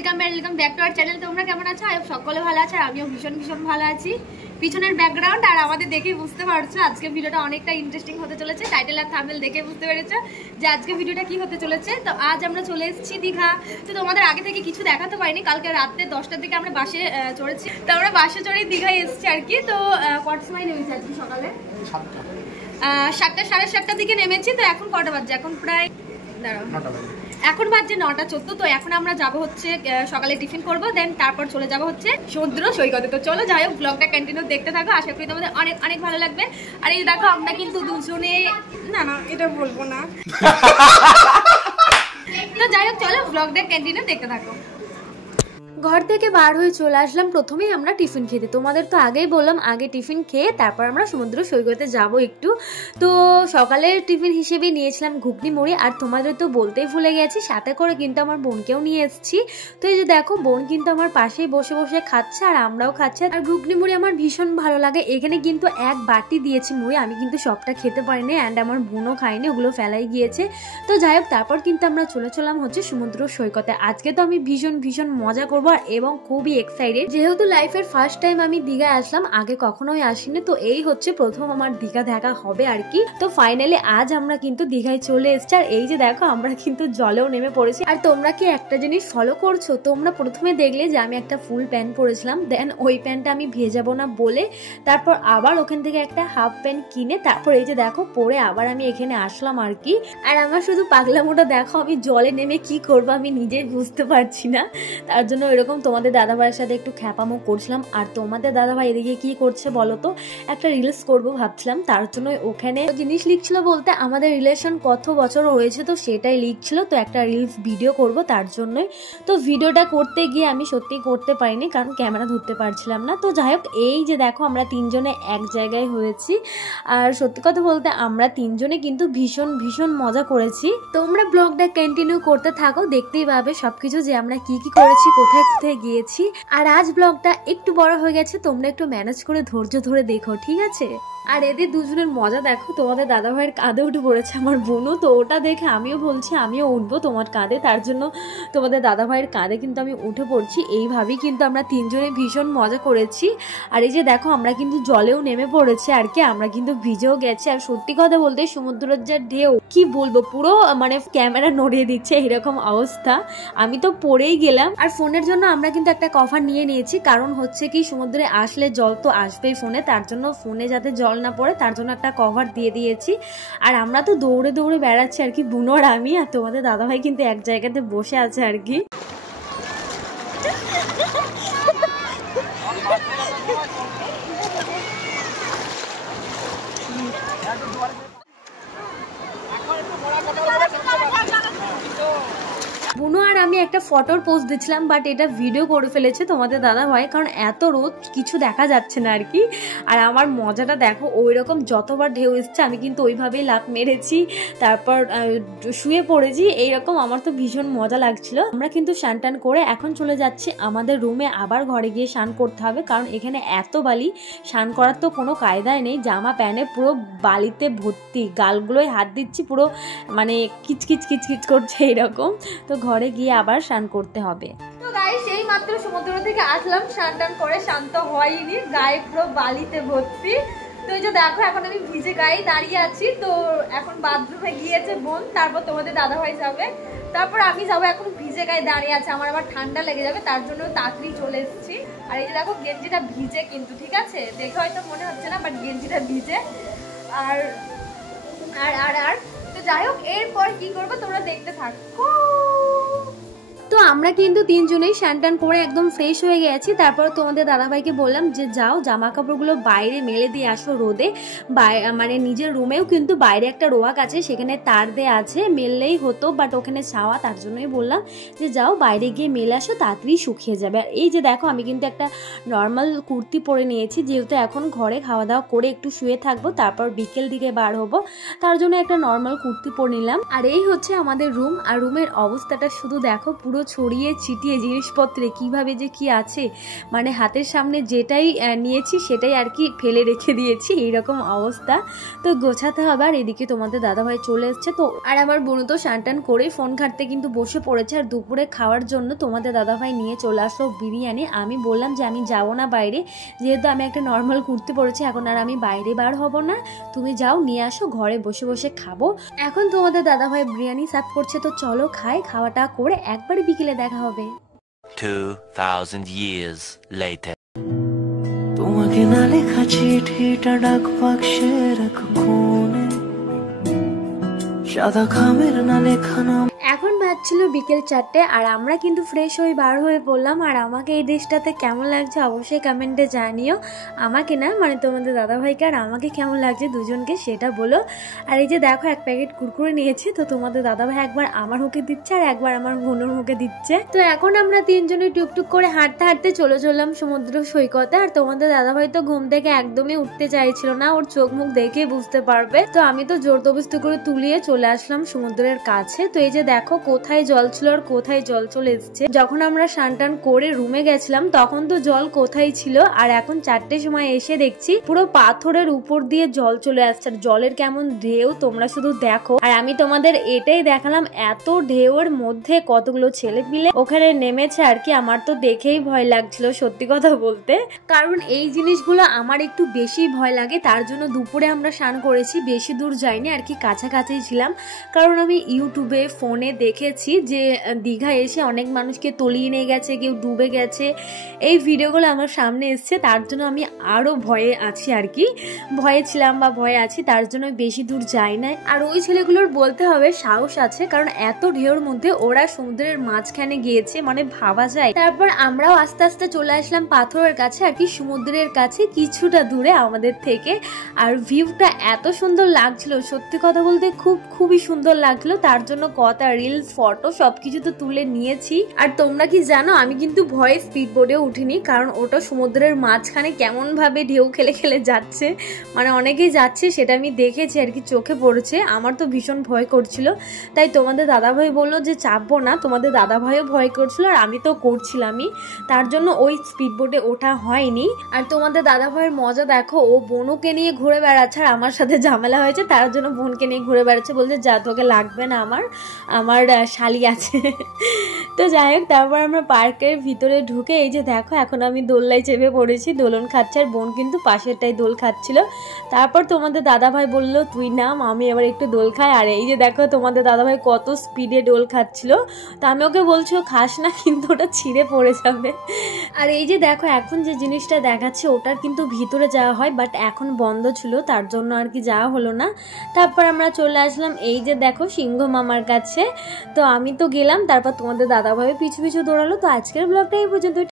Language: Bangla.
Welcome back to our channel. তোমরা কেমন আছো? আই হোপ সকলে ভালো আছে, আর আমিও ভীষণ ভালো আছি। পিছনের ব্যাকগ্রাউন্ড আর আমাদের দেখে বুঝতে পারছো আজকে ভিডিওটা অনেকটা ইন্টারেস্টিং হতে চলেছে। টাইটেল আর থাম্বনেল দেখে বুঝতে পেরেছো যে আজকে ভিডিওটা কি হতে চলেছে। তো আজ আমরা চলে এসেছি দীঘা। তো তোমাদের আগে থেকে কিছু দেখাতে পারিনি, কালকে রাত্রে 10টার দিকে আমরা বাসে চড়েছি। তো আমরা বাসে চড়েই দীঘায় এসেছি আর কি। তো কটার সময় নেমেছি আজকে? সকালে 7টা 7:30টার দিকে নেমেছি। তো এখন কটা বাজছে? এখন প্রায় এখন বাজছে 9:14। তো এখন আমরা যাব হচ্ছে সকালে টিফিন করব, দেন তারপর চলে যাব হচ্ছে সমুদ্র সৈকতে। তো চলো যাই হোক, ব্লগটা কন্টিনিউ দেখতে থাকো, আশা করি তোমাদের অনেক ভালো লাগবে। আর এই দেখো আমরা কিন্তু দুজনে না এটা বলবো না। তো যাই হোক চলো ব্লগটা কন্টিনিউ দেখতে থাকো। ঘর থেকে বার হয়ে চলে আসলাম প্রথমেই আমরা টিফিন খেতে। তোমাদের তো আগেই বললাম আগে টিফিন খেয়ে তারপর আমরা সমুদ্র সৈকতে যাব একটু। তো সকালের টিফিন হিসেবে নিয়েছিলাম ঘুগনি মুড়ি, আর তোমাদের তো বলতেই ভুলে গেছি সাথে করে কিন্তু আমার বোনকেও নিয়ে এসেছি। তো এই যে দেখো বোন কিন্তু আমার পাশেই বসে বসে খাচ্ছে আর আমরাও খাচ্ছি। আর ঘুগনি মুড়ি আমার ভীষণ ভালো লাগে। এখানে কিন্তু এক বাটি দিয়েছি মুড়ি, আমি কিন্তু সবটা খেতে পারিনি, অ্যান্ড আমার বোনও খায়নি, ওগুলো ফেলাই গিয়েছে। তো যাই হোক তারপর কিন্তু আমরা চলে হচ্ছে সমুদ্র সৈকতে। আজকে তো আমি ভীষণ মজা করবো এবং খুবই এক্সাইটেড, যেহেতু লাইফের ফার্স্ট টাইম আমি দীঘায় আসলাম, আগে কখনোই আসিনি। তো এই হচ্ছে প্রথম আমার দীঘা দেখা হবে আর কি। তো ফাইনালি আজ আমরা কিন্তু দীঘায় চলে এসেছি। আর এই যে দেখো আমরা কিন্তু জলেও নেমে পড়েছি। আর তোমরা কি একটা জিনিস ফলো করছো? তোমরা প্রথমে দেখলে যে আমি একটা ফুল প্যান্ট পরেছিলাম, দেন ওই প্যান্টটা আমি ভেজাবো না বলে তারপর আবার ওখান থেকে একটা হাফ প্যান্ট কিনে তারপর এই যে দেখো পরে আবার আমি এখানে আসলাম আর কি। আর আমার শুধু পাগলামোটা দেখো, আমি জলে নেমে কি করবো আমি নিজেই বুঝতে পারছি না। তার জন্য এরকম তোমাদের দাদাভাইয়ের সাথে একটু খ্যাপামো করছিলাম। আর তোমাদের দাদাভাই এদিকে কি করছে বলো তো? একটা রিলস করবো ভাবছিলাম, তার জন্য ওখানে জিনিস লিখছিল বলতে আমাদের রিলেশন কত বছর হয়েছে, তো সেটাই লিখছিল। তো একটা রিলস ভিডিও করব তার জন্যই। তো ভিডিওটা করতে গিয়ে আমি সত্যি করতে পারিনি, কারণ ক্যামেরা ধরতে পারছিলাম না। তো যাই হোক এই যে দেখো আমরা তিনজনে এক জায়গায় হয়েছি। আর সত্যি কথা বলতে আমরা তিনজনে কিন্তু ভীষণ মজা করেছি। তোমরা ব্লগটা কন্টিনিউ করতে থাকো, দেখতেই পাবে সবকিছু যে আমরা কি করেছি, কোথায় গিয়েছি। আর আজ ব্লগটা একটু বড় হয়ে গেছে, তোমরা একটু ম্যানেজ করে ধৈর্য ধরে দেখো, ঠিক আছে? আর এদের দুজনের মজা দেখো, তোমাদের দাদা ভাইয়ের কাঁধে উঠে পড়েছে আমার বোনও। তো ওটা দেখে আমিও বলছি আমিও উঠবো তোমার কাঁধে, তার জন্য তোমাদের দাদা ভাইয়ের কাঁধে কিন্তু আমি উঠে পড়ছি। এইভাবেই কিন্তু আমরা তিনজনে ভীষণ মজা করেছি। আর এই যে দেখো আমরা কিন্তু জলেও নেমে পড়েছি আর কি, আমরা কিন্তু ভিজেও গেছি। আর সত্যি কথা বলতে সমুদ্রের যা ঢেউ কি বলবো, পুরো মানে ক্যামেরা নড়িয়ে দিচ্ছে এরকম অবস্থা। আমি তো পড়েই গেলাম। আর ফোনের জন্য আমরা কিন্তু একটা কভার নিয়ে নিয়েছি, কারণ হচ্ছে কি সমুদ্রে আসলে জল তো আসবেই ফোনে, তার জন্য ফোনে যাতে জল না পড়ে তার জন্য একটা কভার দিয়ে দিয়েছি। আর আমরা তো দৌড়ে বেড়াচ্ছি আর কি, বুনো আর আমি। আর তোমাদের দাদাভাই কিন্তু এক জায়গাতে বসে আছে আর কি। বুনো আর আমি একটা ফটোর পোস্ট দিচ্ছিলাম, বাট এটা ভিডিও করে ফেলেছে তোমাদের দাদা ভাই, কারণ এত রোদ কিছু দেখা যাচ্ছে না আর কি। আর আমার মজাটা দেখো, ওই রকম যতবার ঢেউ এসছে আমি কিন্তু ওইভাবেই লাফ মেরেছি, তারপর শুয়ে পড়েছি। এইরকম আমার তো ভীষণ মজা লাগছিল। আমরা কিন্তু স্নান টান করে এখন চলে যাচ্ছি আমাদের রুমে। আবার ঘরে গিয়ে স্নান করতে হবে, কারণ এখানে এত বালি, স্নান করার তো কোনো কায়দায় নেই। জামা প্যান্টে পুরো বালিতে ভর্তি, গালগুলোয় হাত দিচ্ছি, পুরো মানে কিচকিচ করছে এইরকম। তো ঘরে গিয়ে আবার স্নান করতে হবে। তো গাইস এই মাত্র সমুদ্র থেকে আসলাম, স্নান টান করে শান্ত হয়নি, গায়ে পুরো বালিতে ভর্তি। তো এই যে দেখো এখন আমি ভিজে গায়ে দাঁড়িয়ে আছি। তো এখন বাথরুমে গিয়েছে বোন, তারপর তোমাদের দাদাভাই যাবে, তারপর আমি যাবো। এখন ভিজে গায়ে দাঁড়িয়ে আছে, আমার আবার ঠান্ডা লেগে যাবে, তার জন্য তাড়াতাড়ি চলে এসেছি। আর এই যে দেখো গেঞ্জিটা ভিজে কিন্তু, ঠিক আছে দেখে হয়তো মনে হচ্ছে না, বাট গেঞ্জিটা ভিজে। আর আর আর আর তো যাই হোক এরপর কি করবো তোমরা দেখতে থাকো। তো আমরা কিন্তু তিনজনেই স্নান টান করে একদম ফ্রেশ হয়ে গেছি। তারপর তোমাদের দাদাভাইকে বললাম যে যাও জামা কাপড়গুলো বাইরে মেলে দিয়ে আসো রোদে। মানে নিজের রুমেও কিন্তু বাইরে একটা রোয়াক আছে, সেখানে তার দেয়া আছে, মেললেই হতো, বাট ওখানে ছাওয়া, তার জন্যই বললাম যে যাও বাইরে গিয়ে মেলে আসো, তাড়াতাড়ি শুকিয়ে যাবে। আর এই যে দেখো আমি কিন্তু একটা নর্মাল কুর্তি পরে নিয়েছি, যেহেতু এখন ঘরে খাওয়া দাওয়া করে একটু শুয়ে থাকবো, তারপর বিকেল দিকে বার হবো, তার জন্য একটা নর্মাল কুর্তি পরে নিলাম। আর এই হচ্ছে আমাদের রুম। আর রুমের অবস্থাটা শুধু দেখো, পুরো ছড়িয়ে ছিটিয়ে জিনিসপত্রে কিভাবে যে কি আছে, মানে হাতের সামনে যেটাই নিয়েছি সেটাই আর কি ফেলে রেখে দিয়েছি, এইরকম অবস্থা। তো গোছাতে হবে। আর এদিকে তোমাদের দাদাভাই চলে এসছে, তো আর আমার বোনও তো স্নান করে ফোন ঘাটতে কিন্তু বসে পড়েছে। আর দুপুরে খাওয়ার জন্য তোমাদের দাদাভাই নিয়ে চলে আসলো বিরিয়ানি। আমি বললাম যে আমি যাবো না বাইরে, যেহেতু আমি একটা নর্মাল কুর্তি পরেছি, এখন আর আমি বাইরে বার হব না, তুমি যাও নিয়ে আসো, ঘরে বসে বসে খাবো। এখন তোমাদের দাদাভাই বিরিয়ানি সার্ভ করছে, তো চলো খাই, খাওয়াটা করে একবারে বিকেলে দেখা হবে। 2000 years later. তোমাকে না লেখা চিঠিটা ডাক বাক্সে রাখো কোণে, সাদা খামের না লেখা নাম। এখন বাজছিল বিকেল 4টে, আর আমরা কিন্তু ফ্রেশ হয়ে বার হয়ে পড়লাম। আর আমাকে এই ড্রেসটাতে কেমন লাগছে অবশ্যই কমেন্টে জানিও। আমাকে না, মানে তোমাদের দাদাভাইকে আর আমাকে কেমন লাগছে দুজনকে সেটা বলো। আর এই যে দেখো এক প্যাকেট কুরকুরে নিয়েছে, তো তোমাদের দাদাভাই একবার আমার মুখে দিচ্ছে আর একবার আমার বোনের মুখে দিচ্ছে। তো এখন আমরা তিনজনে টুকটুক করে হাঁটতে হাঁটতে চলে চললাম সমুদ্র সৈকতে। আর তোমাদের দাদাভাই তো ঘুম থেকে একদমই উঠতে চাইছিল না, ওর চোখ মুখ দেখে বুঝতে পারবে। তো আমি তো জোর জবরদস্তি করে তুলিয়ে চলে আসলাম সমুদ্রের কাছে। তো এই যে দেখো কোথায় জল ছিল আর কোথায় জল চলে এসছে। যখন আমরা স্নান করে রুমে গেছিলাম তখন তো জল কোথায় ছিল, আর এখন 4টের সময় এসে দেখছি পুরো পাথরের উপর দিয়ে জল চলে আসছে। আর জলের কেমন ঢেউ তোমরা শুধু দেখো। আর আমি তোমাদের এটাই দেখালাম, এত ঢেউয়ের মধ্যে কতগুলো ছেলে পিলে ওখানে নেমেছে আর কি। আমার তো দেখেই ভয় লাগছিল সত্যি কথা বলতে, কারণ এই জিনিসগুলো আমার একটু বেশি ভয় লাগে। তার জন্য দুপুরে আমরা স্নান করেছি, বেশি দূর যাইনি আর কি, কাছাকাছি ছিলাম। কারণ আমি ইউটিউবে ফোনে দেখেছি যে দীঘা এসে অনেক মানুষকে তলিয়ে নিয়ে গেছে, কেউ ডুবে গেছে, এই ভিডিওগুলো আমার সামনে এসছে। তার জন্য আমি আরো ভয়ে আছি আর কি, ভয়ে ছিলাম বা ভয়ে আছি, তার জন্য বেশি দূর যাই না। আর ওই ছেলেগুলোর বলতে হবে সাহস আছে, কারণ এত ঢেউর মধ্যে ওরা সমুদ্রের মাঝখানে গিয়েছে, মানে ভাবা যায়। তারপর আমরাও আস্তে আস্তে চলে আসলাম পাথরের কাছে আর কি, সমুদ্রের কাছে কিছুটা দূরে আমাদের থেকে। আর ভিউটা এত সুন্দর লাগছিল, সত্যি কথা বলতে খুবই সুন্দর লাগছিল। তার জন্য কথা রিলস ফটো সবকিছু তো তুলে নিয়েছি। আর তোমরা কি জানো, আমি কিন্তু ভয়ে স্পিড বোর্ডে উঠিনি, কারণ ওটা সমুদ্রের মাঝখানে কেমন ভাবে ঢেউ খেলে খেলে যাচ্ছে, মানে অনেকেই যাচ্ছে সেটা আমি দেখেছি আর কি, চোখে পড়েছে। আমার তো ভীষণ ভয় করছিল, তাই তোমাদের দাদাভাই বললো যে চাপবো না, তোমাদের দাদাভাইও ভয় করছিল আর আমি তো করছিলামই, তার জন্য ওই স্পিড বোর্ডে ওঠা হয়নি। আর তোমাদের দাদাভাইয়ের মজা দেখো, ও বোনকে নিয়ে ঘুরে বেড়াচ্ছে, আর আমার সাথে ঝামেলা হয়েছে তার জন্য বোনকে নিয়ে ঘুরে বেড়াচ্ছে, বলছে যা তোকে লাগবে না, আমার শালি আছে। তো যাই হোক, তারপর আমরা পার্কের ভিতরে ঢুকে এই যে দেখো এখন আমি দোলনায় চেপে পড়েছি, দোলন খাচ্ছে, আর বোন কিন্তু পাশেরটাই দোল খাচ্ছিল। তারপর তোমাদের দাদাভাই বলল তুই নাম, আমি এবার একটু দোল খাই। আর এই যে দেখো তোমাদের দাদাভাই কত স্পিডে দোল খাচ্ছিল, তো আমি ওকে বলছি ও খাস না, কিন্তু ওটা ছিঁড়ে পড়ে যাবে। আর এই যে দেখো এখন যে জিনিসটা দেখাচ্ছে ওটার কিন্তু ভিতরে যাওয়া হয়, বাট এখন বন্ধ ছিল, তার জন্য আর কি যাওয়া হলো না। তারপর আমরা চলে আসলাম এই যে দেখো সিংহ মামার কাছে। তো আমি তো গেলাম, তারপর তোমাদের দাদাভাই পিছু পিছু দৌড়ালো। তো আজকের ব্লগটা এই পর্যন্ত।